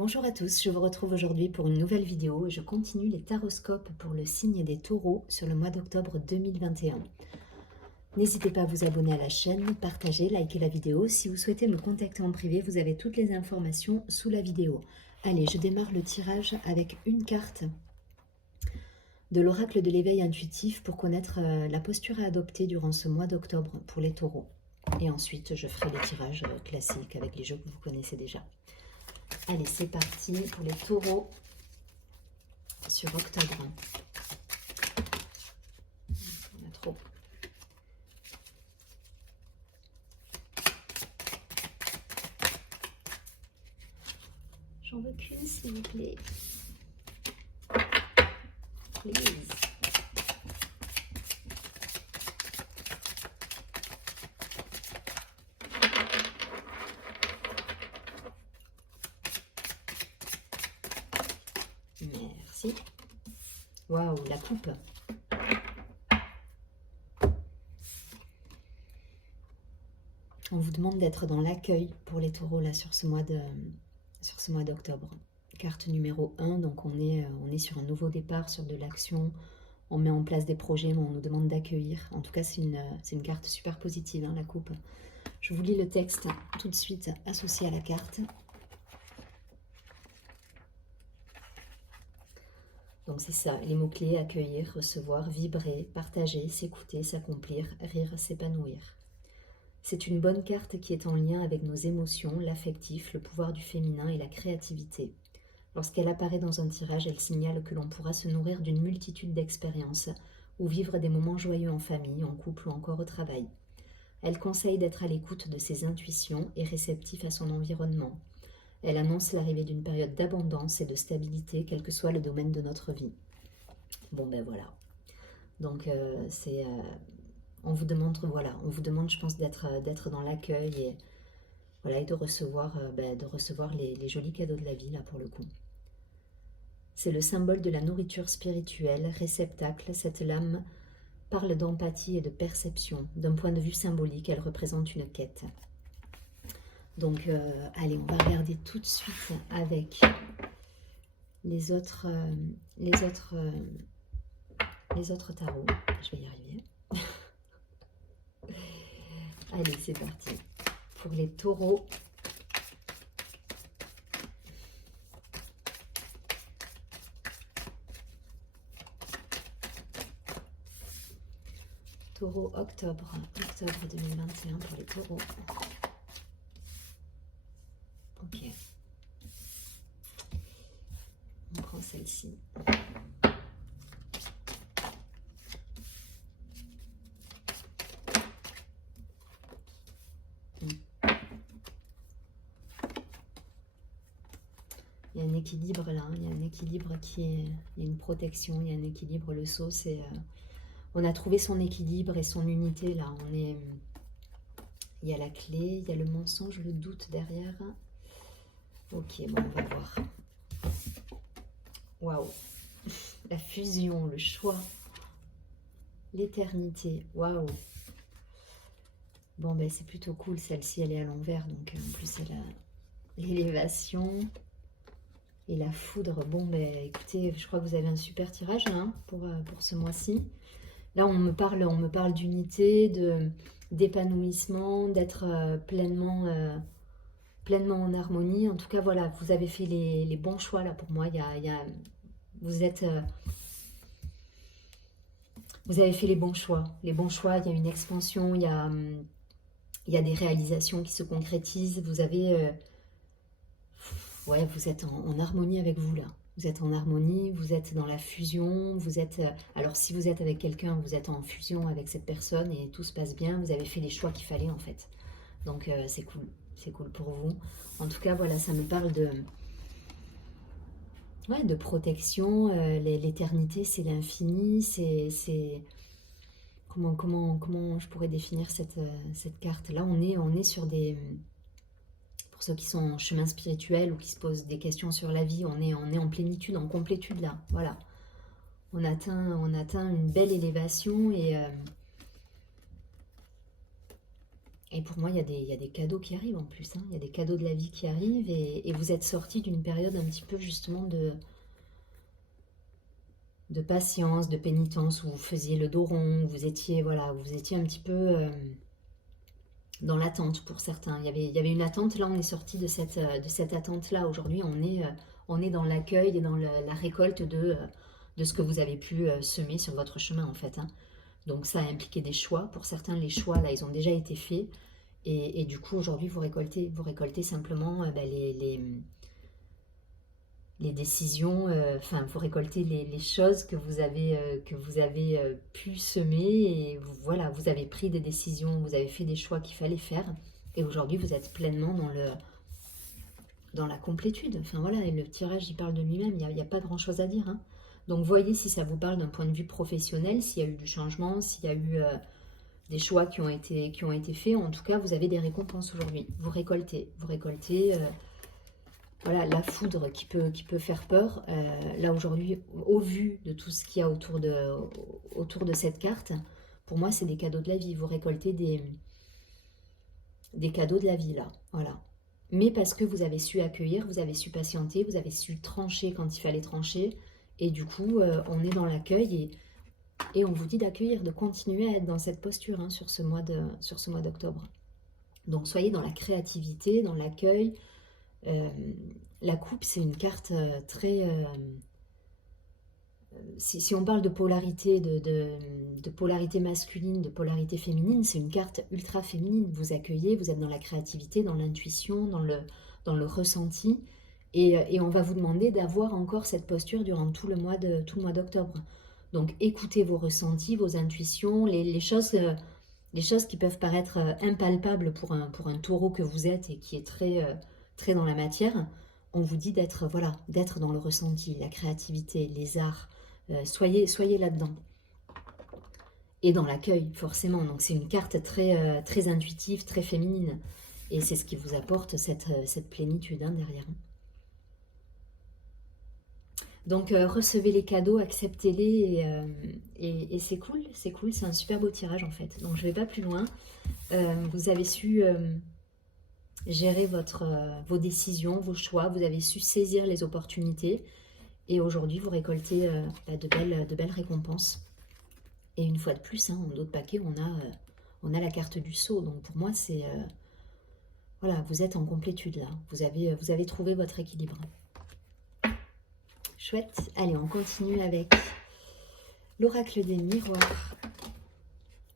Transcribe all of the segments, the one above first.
Bonjour à tous, je vous retrouve aujourd'hui pour une nouvelle vidéo et je continue les taroscopes pour le signe des taureaux sur le mois d'octobre 2021. N'hésitez pas à vous abonner à la chaîne, partager, liker la vidéo. Si vous souhaitez me contacter en privé, vous avez toutes les informations sous la vidéo. Allez, je démarre le tirage avec une carte de l'oracle de l'éveil intuitif pour connaître la posture à adopter durant ce mois d'octobre pour les taureaux. Et ensuite, je ferai les tirages classiques avec les jeux que vous connaissez déjà. Allez, c'est parti pour les taureaux sur octobre. On a trop. J'en veux qu'une, s'il vous plaît. Please. Merci. Waouh, la coupe. On vous demande d'être dans l'accueil pour les taureaux là sur ce mois d'octobre. Carte numéro 1, donc on est sur un nouveau départ, sur de l'action. On met en place des projets, mais on nous demande d'accueillir. En tout cas, c'est une carte super positive, hein, la coupe. Je vous lis le texte tout de suite associé à la carte. Donc c'est ça, les mots-clés: accueillir, recevoir, vibrer, partager, s'écouter, s'accomplir, rire, s'épanouir. C'est une bonne carte qui est en lien avec nos émotions, l'affectif, le pouvoir du féminin et la créativité. Lorsqu'elle apparaît dans un tirage, elle signale que l'on pourra se nourrir d'une multitude d'expériences ou vivre des moments joyeux en famille, en couple ou encore au travail. Elle conseille d'être à l'écoute de ses intuitions et réceptif à son environnement. Elle annonce l'arrivée d'une période d'abondance et de stabilité, quel que soit le domaine de notre vie. Bon ben voilà. Donc on vous demande, voilà, on vous demande, je pense, d'être dans l'accueil et voilà, et de recevoir les jolis cadeaux de la vie là pour le coup. C'est le symbole de la nourriture spirituelle, réceptacle. Cette lame parle d'empathie et de perception. D'un point de vue symbolique, elle représente une quête. Donc, allez, on va regarder tout de suite avec les autres tarots. Je vais y arriver. Allez, c'est parti. Pour les taureaux. Taureau, octobre 2021 pour les taureaux. Ok. On prend celle-ci. Il y a un équilibre là, il y a un équilibre qui est... Il y a une protection, il y a un équilibre. Le saut, c'est... on a trouvé son équilibre et son unité là. On est... Il y a la clé, il y a le mensonge, le doute derrière. Ok, bon, on va voir. Waouh. La fusion, le choix, l'éternité. Waouh. Bon, ben c'est plutôt cool. Celle-ci, elle est à l'envers. Donc, en plus, elle a l'élévation et la foudre. Bon, ben écoutez, je crois que vous avez un super tirage là, hein, pour ce mois-ci. Là, on me parle d'unité, d'épanouissement, d'être pleinement en harmonie. En tout cas, voilà, vous avez fait les bons choix là pour moi. Vous êtes... vous avez fait les bons choix. Les bons choix, il y a une expansion, il y a des réalisations qui se concrétisent. Vous avez... ouais, vous êtes en harmonie avec vous là. Vous êtes en harmonie, vous êtes dans la fusion, vous êtes... alors si vous êtes avec quelqu'un, vous êtes en fusion avec cette personne et tout se passe bien, vous avez fait les choix qu'il fallait en fait. Donc c'est cool pour vous. En tout cas, voilà, ça me parle de... ouais, de protection. L'éternité, c'est l'infini, c'est... Comment je pourrais définir cette carte? Là, on est sur des... Pour ceux qui sont en chemin spirituel ou qui se posent des questions sur la vie, on est en plénitude, en complétude là. Voilà. On atteint une belle élévation et Et pour moi, il y a des cadeaux qui arrivent en plus. Hein. Il y a des cadeaux de la vie qui arrivent et vous êtes sorti d'une période un petit peu justement de patience, de pénitence, où vous faisiez le dos rond, où vous étiez, voilà, vous étiez un petit peu dans l'attente pour certains. Il y avait une attente, là on est sorti de cette attente-là. Aujourd'hui on est dans l'accueil et dans la récolte de ce que vous avez pu semer sur votre chemin en fait. Hein. Donc ça a impliqué des choix. Pour certains, les choix, là, ils ont déjà été faits. Et du coup, aujourd'hui, vous récoltez simplement les décisions, enfin, vous récoltez les choses que vous avez pu semer. Et voilà, vous avez pris des décisions, vous avez fait des choix qu'il fallait faire. Et aujourd'hui, vous êtes pleinement dans la complétude. Enfin voilà, et le tirage, il parle de lui-même, il n'y a pas grand-chose à dire. Hein. Donc voyez si ça vous parle d'un point de vue professionnel, s'il y a eu du changement, s'il y a eu des choix qui ont été faits. En tout cas, vous avez des récompenses aujourd'hui. Vous récoltez voilà, la foudre qui peut faire peur. Là aujourd'hui, au vu de tout ce qu'il y a autour de cette carte, pour moi, c'est des cadeaux de la vie. Vous récoltez des cadeaux de la vie là, voilà. Mais parce que vous avez su accueillir, vous avez su patienter, vous avez su trancher quand il fallait trancher. Et du coup, on est dans l'accueil et on vous dit d'accueillir, de continuer à être dans cette posture hein, sur ce mois d'octobre. Donc soyez dans la créativité, dans l'accueil. La coupe, c'est une carte très... si on parle de polarité, de polarité masculine, de polarité féminine, c'est une carte ultra féminine. Vous accueillez, vous êtes dans la créativité, dans l'intuition, dans le ressenti. Et on va vous demander d'avoir encore cette posture durant tout le mois d'octobre. Donc écoutez vos ressentis, vos intuitions, les choses qui peuvent paraître impalpables pour un taureau que vous êtes et qui est très dans la matière. On vous dit d'être dans le ressenti, la créativité, les arts. Soyez là-dedans. Et dans l'accueil, forcément. Donc c'est une carte très intuitive, très féminine. Et c'est ce qui vous apporte cette plénitude hein, derrière. Donc recevez les cadeaux, acceptez-les et c'est cool, c'est un super beau tirage en fait. Donc je ne vais pas plus loin. Vous avez su gérer vos décisions, vos choix, vous avez su saisir les opportunités et aujourd'hui vous récoltez de belles récompenses. Et une fois de plus, hein, en d'autres paquets, on a la carte du sceau. Donc pour moi, c'est... voilà, vous êtes en complétude là. Vous avez trouvé votre équilibre. Chouette. Allez, on continue avec l'oracle des miroirs.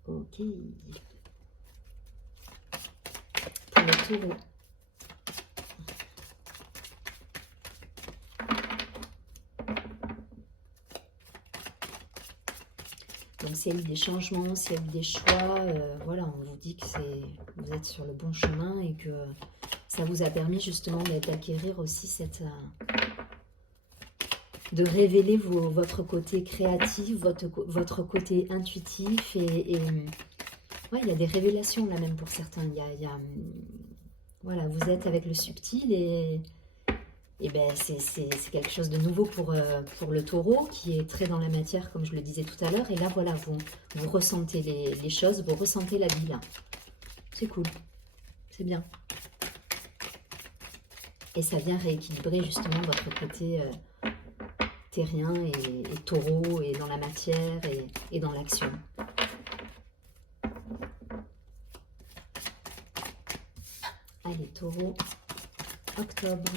Ok. Pour le taureau. Donc s'il y a eu des changements, s'il y a eu des choix, voilà, on vous dit que vous êtes sur le bon chemin et que ça vous a permis justement d'acquérir aussi de révéler votre côté créatif, votre côté intuitif et ouais, il y a des révélations là même pour certains. Voilà, vous êtes avec le subtil et ben c'est quelque chose de nouveau pour le taureau qui est très dans la matière comme je le disais tout à l'heure. Et là voilà, vous ressentez les choses, vous ressentez la vie là. C'est cool, c'est bien. Et ça vient rééquilibrer justement votre côté terrien et taureau et dans la matière et dans l'action. Allez, taureau, octobre.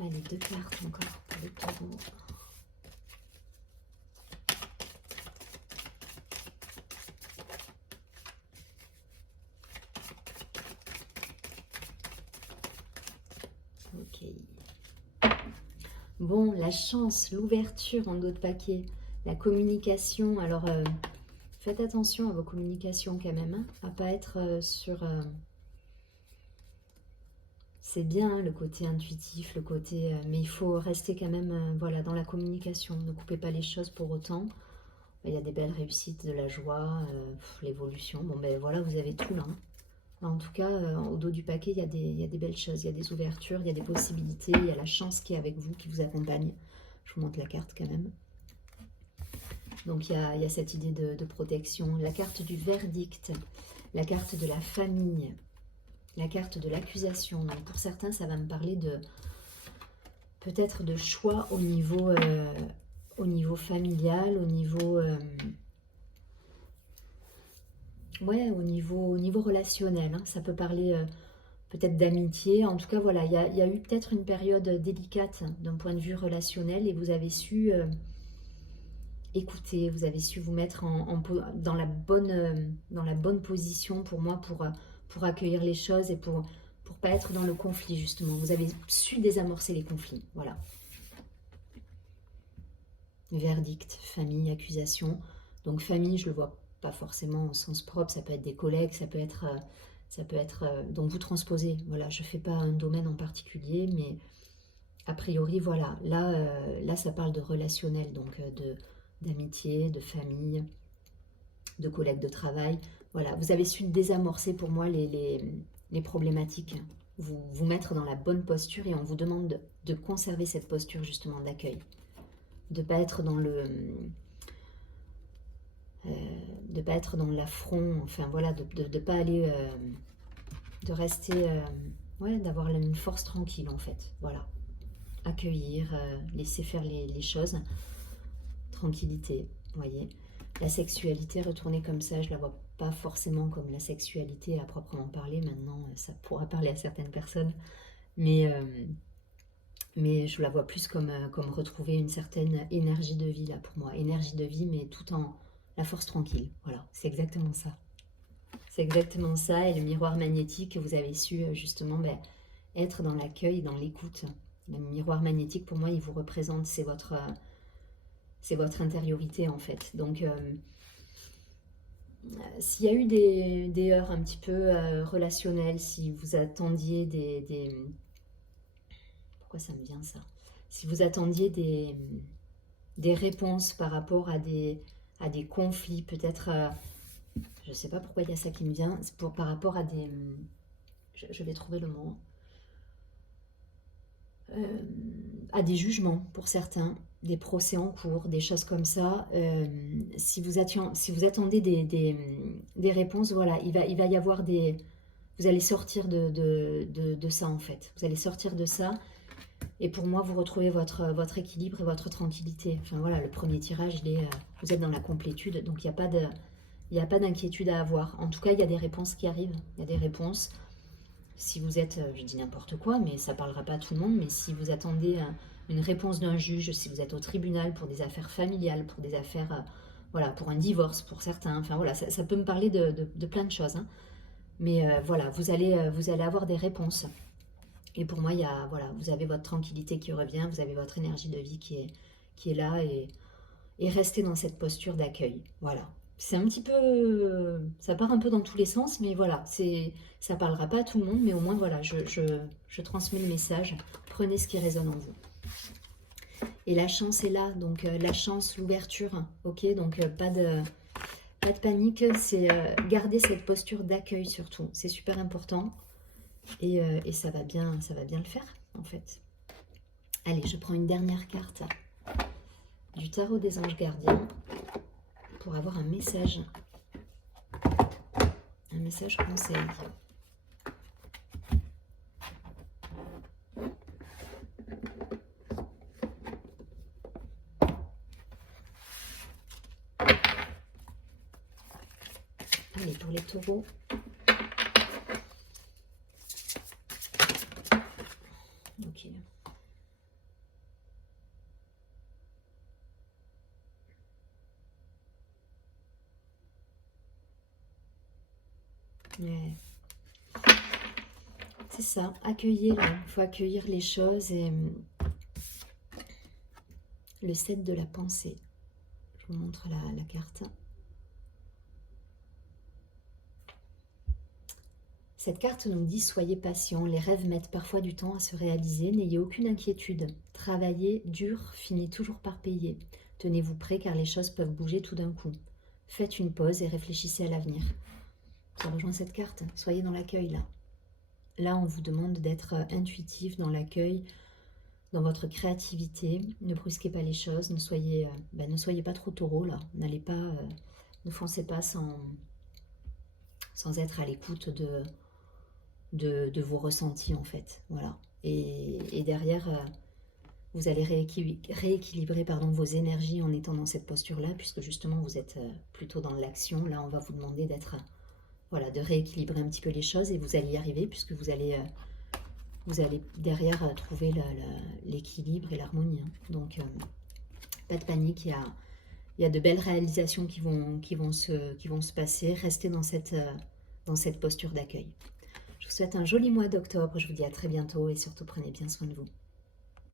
Allez, 2 cartes encore pour le taureau. Ok. Bon, la chance, l'ouverture en d'autres paquets, la communication. Alors, faites attention à vos communications quand même, hein, à pas être sur... c'est bien hein, le côté intuitif, le côté... mais il faut rester quand même voilà, dans la communication. Ne coupez pas les choses pour autant. Il y a des belles réussites, de la joie, l'évolution. Bon ben voilà, vous avez tout là. Hein. En tout cas, au dos du paquet, il y a des belles choses, il y a des ouvertures, il y a des possibilités, il y a la chance qui est avec vous, qui vous accompagne. Je vous montre la carte quand même. Donc il y a cette idée de protection. La carte du verdict, la carte de la famille, la carte de l'accusation. Donc pour certains, ça va me parler de peut-être de choix au niveau familial, au niveau... ouais, au niveau relationnel, hein. Ça peut parler peut-être d'amitié. En tout cas, voilà, il y a eu peut-être une période délicate d'un point de vue relationnel et vous avez su écouter, vous avez su vous mettre dans la bonne position pour moi, pour accueillir les choses et pour pas être dans le conflit, justement. Vous avez su désamorcer les conflits, voilà. Verdict, famille, accusation. Donc famille, je le vois pas forcément au sens propre, ça peut être des collègues, ça peut être donc vous transposez, voilà, je fais pas un domaine en particulier, mais a priori, voilà, là ça parle de relationnel, donc d'amitié, de famille, de collègues de travail. Voilà, vous avez su désamorcer pour moi les problématiques, vous mettre dans la bonne posture et on vous demande de conserver cette posture justement d'accueil, de pas être dans de pas être dans l'affront, enfin voilà, de pas aller, de rester, ouais, d'avoir une force tranquille en fait, voilà. Accueillir, laisser faire les choses, tranquillité, vous voyez. La sexualité retournée comme ça, je la vois pas forcément comme la sexualité à proprement parler, maintenant ça pourra parler à certaines personnes, mais je la vois plus comme retrouver une certaine énergie de vie là pour moi, énergie de vie mais tout en la force tranquille, voilà, c'est exactement ça. C'est exactement ça, et le miroir magnétique, vous avez su justement être dans l'accueil, dans l'écoute. Le miroir magnétique, pour moi, il vous représente, c'est votre intériorité en fait. Donc, s'il y a eu des heurts un petit peu relationnels, si vous attendiez Pourquoi ça me vient ça? Si vous attendiez des réponses par rapport à des conflits, peut-être... je ne sais pas pourquoi il y a ça qui me vient, c'est par rapport à des... je vais trouver le mot. À des jugements pour certains, des procès en cours, des choses comme ça. Si vous attendez des réponses, voilà, il va y avoir des... Vous allez sortir de ça en fait. Vous allez sortir de ça. Et pour moi, vous retrouvez votre équilibre et votre tranquillité. Enfin voilà, le premier tirage, vous êtes dans la complétude, donc il n'y a pas d'inquiétude à avoir. En tout cas, il y a des réponses qui arrivent. Il y a des réponses. Si vous êtes, je dis n'importe quoi, mais ça ne parlera pas à tout le monde, mais si vous attendez une réponse d'un juge, si vous êtes au tribunal pour des affaires familiales, pour des affaires, voilà, pour un divorce, pour certains, enfin voilà, ça peut me parler de plein de choses, hein. Mais voilà, vous allez avoir des réponses. Et pour moi, voilà, vous avez votre tranquillité qui revient, vous avez votre énergie de vie qui est là, et restez dans cette posture d'accueil, voilà. C'est un petit peu... ça part un peu dans tous les sens, mais voilà, ça parlera pas à tout le monde, mais au moins, voilà, je transmets le message. Prenez ce qui résonne en vous. Et la chance est là, donc la chance, l'ouverture, ok. Donc pas de panique, c'est garder cette posture d'accueil surtout. C'est super important et ça va bien le faire, en fait. Allez, je prends une dernière carte du tarot des anges gardiens pour avoir un message conseil. Allez, pour les taureaux. Ok. Ouais. C'est ça, accueillir, il faut accueillir les choses et le 7 de la pensée. Je vous montre la carte. Cette carte nous dit « Soyez patient, les rêves mettent parfois du temps à se réaliser, n'ayez aucune inquiétude. Travaillez dur, finissez toujours par payer. Tenez-vous prêt car les choses peuvent bouger tout d'un coup. Faites une pause et réfléchissez à l'avenir. » Ça rejoint cette carte. Soyez dans l'accueil là. Là, on vous demande d'être intuitif dans l'accueil, dans votre créativité. Ne brusquez pas les choses. Ne soyez pas trop taureau là. N'allez pas, ne foncez pas sans être à l'écoute de vos ressentis en fait. Voilà. Et derrière, vous allez rééquilibrer vos énergies en étant dans cette posture-là, puisque justement vous êtes plutôt dans l'action. Là, on va vous demander d'être, voilà, de rééquilibrer un petit peu les choses et vous allez y arriver, puisque vous allez derrière trouver l'équilibre et l'harmonie. Hein. Donc, pas de panique, il y a de belles réalisations qui vont se passer. Restez dans cette posture d'accueil. Je vous souhaite un joli mois d'octobre. Je vous dis à très bientôt et surtout prenez bien soin de vous.